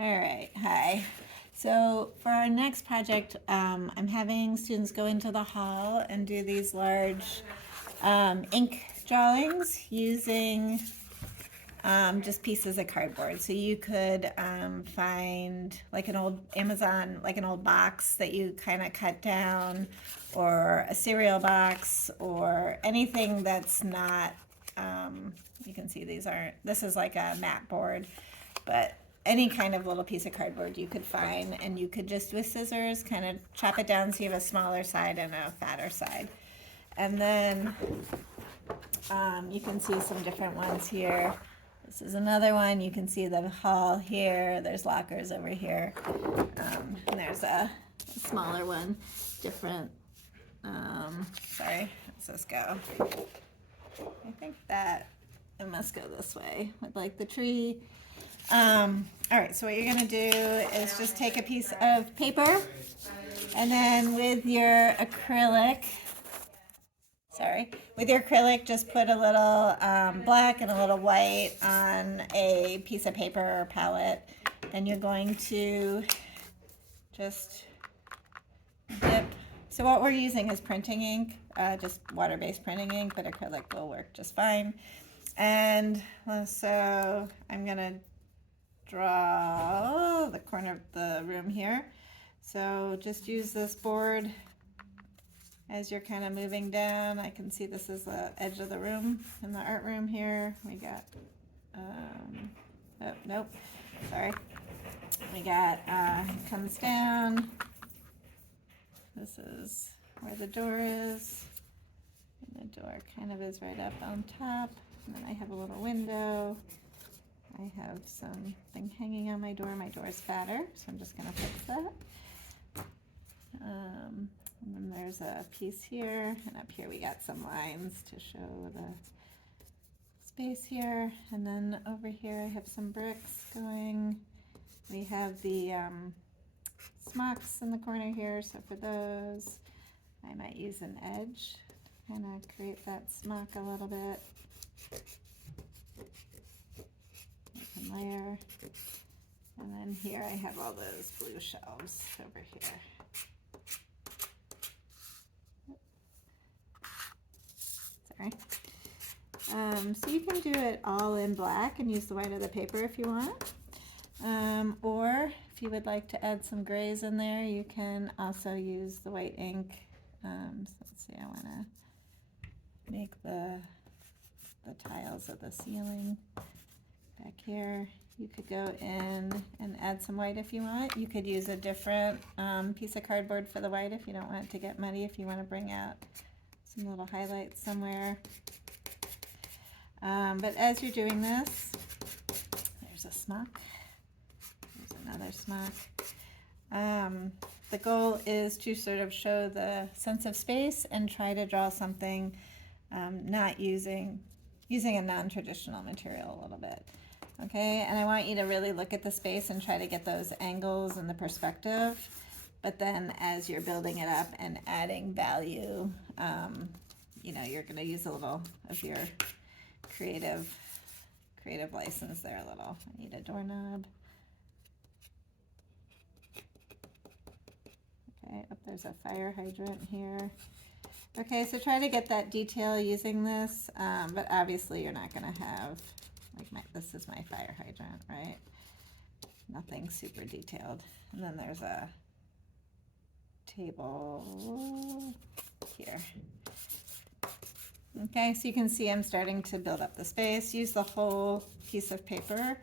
All right, hi. So for our next project, I'm having students go into the hall and do these large ink drawings using just pieces of cardboard. So you could find like an old Amazon, like an old box that you kind of cut down, or a cereal box, or anything that's not, you can see these aren't, this is like a mat board, but any kind of little piece of cardboard you could find, and you could just with scissors kind of chop it down so you have a smaller side and a fatter side. And then you can see some different ones here. This is another one. You can see the hall here. There's lockers over here. And there's a smaller one, different. Sorry, let's just go. I think that it must go this way with like the tree. All right, so what you're gonna do is just take a piece of paper, and then with your acrylic, just put a little black and a little white on a piece of paper or palette, and you're going to just dip. So what we're using is printing ink, just water-based printing ink, but acrylic will work just fine. And so I'm gonna draw the corner of the room here. So just use this board as you're kind of moving down. I can see this is the edge of the room in the art room here. We got, oh, nope, sorry. We got, comes down. This is where the door is. And the door kind of is right up on top. And then I have a little window. I have something hanging on my door. My door is fatter, so I'm just gonna fix that. And then there's a piece here, and up here we got some lines to show the space here. And then over here I have some bricks going. We have the smocks in the corner here, so for those I might use an edge to kind of create that smock a little bit. Layer. And then here I have all those blue shelves over here. Sorry. So you can do it all in black and use the white of the paper if you want. Or if you would like to add some grays in there, you can also use the white ink. So let's see, I want to make the tiles of the ceiling back here. You could go in and add some white if you want. You could use a different piece of cardboard for the white if you don't want it to get muddy, if you want to bring out some little highlights somewhere. But as you're doing this, there's a smock. There's another smock. The goal is to sort of show the sense of space and try to draw something not using a non-traditional material a little bit. Okay, and I want you to really look at the space and try to get those angles and the perspective. But then as you're building it up and adding value, you know, you're going to use a little of your creative license there a little. I need a doorknob. Okay, oh, there's a fire hydrant here. Okay, so try to get that detail using this, but obviously you're not going to have, like this is my fire hydrant, right? Nothing super detailed. And then there's a table here. Okay, so you can see I'm starting to build up the space. Use the whole piece of paper.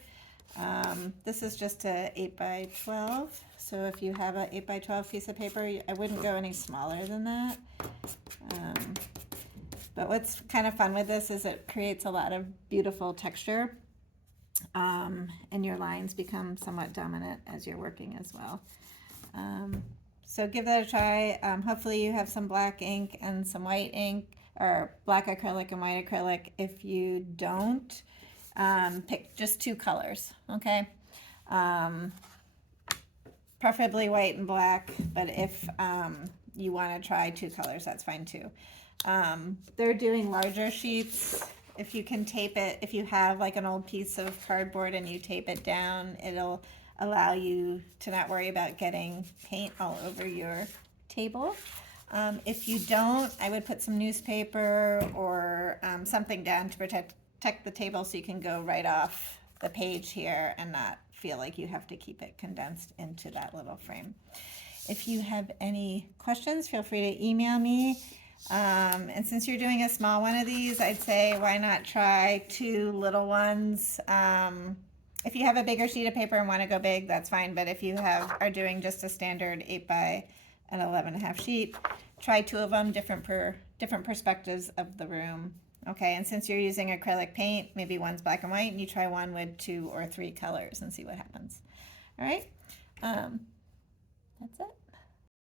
This is just a 8x12. So if you have an 8x12 piece of paper, I wouldn't go any smaller than that. But what's kind of fun with this is it creates a lot of beautiful texture, and your lines become somewhat dominant as you're working as well. So give that a try. Hopefully you have some black ink and some white ink, or black acrylic and white acrylic. If you don't, pick just two colors, okay? Preferably white and black, but if you want to try two colors, that's fine too. They're doing larger sheets. If you can tape it, if you have like an old piece of cardboard and you tape it down, it'll allow you to not worry about getting paint all over your table. If you don't, I would put some newspaper or something down to protect the table so you can go right off the page here and not feel like you have to keep it condensed into that little frame. If you have any questions, feel free to email me. And since you're doing a small one of these, I'd say why not try 2 little ones. If you have a bigger sheet of paper and want to go big, that's fine. But if you are doing just a standard 8 by an 11.5 sheet, try 2 of them, different perspectives of the room. Okay, and since you're using acrylic paint, maybe one's black and white, and you try one with 2 or 3 colors and see what happens. All right, that's it.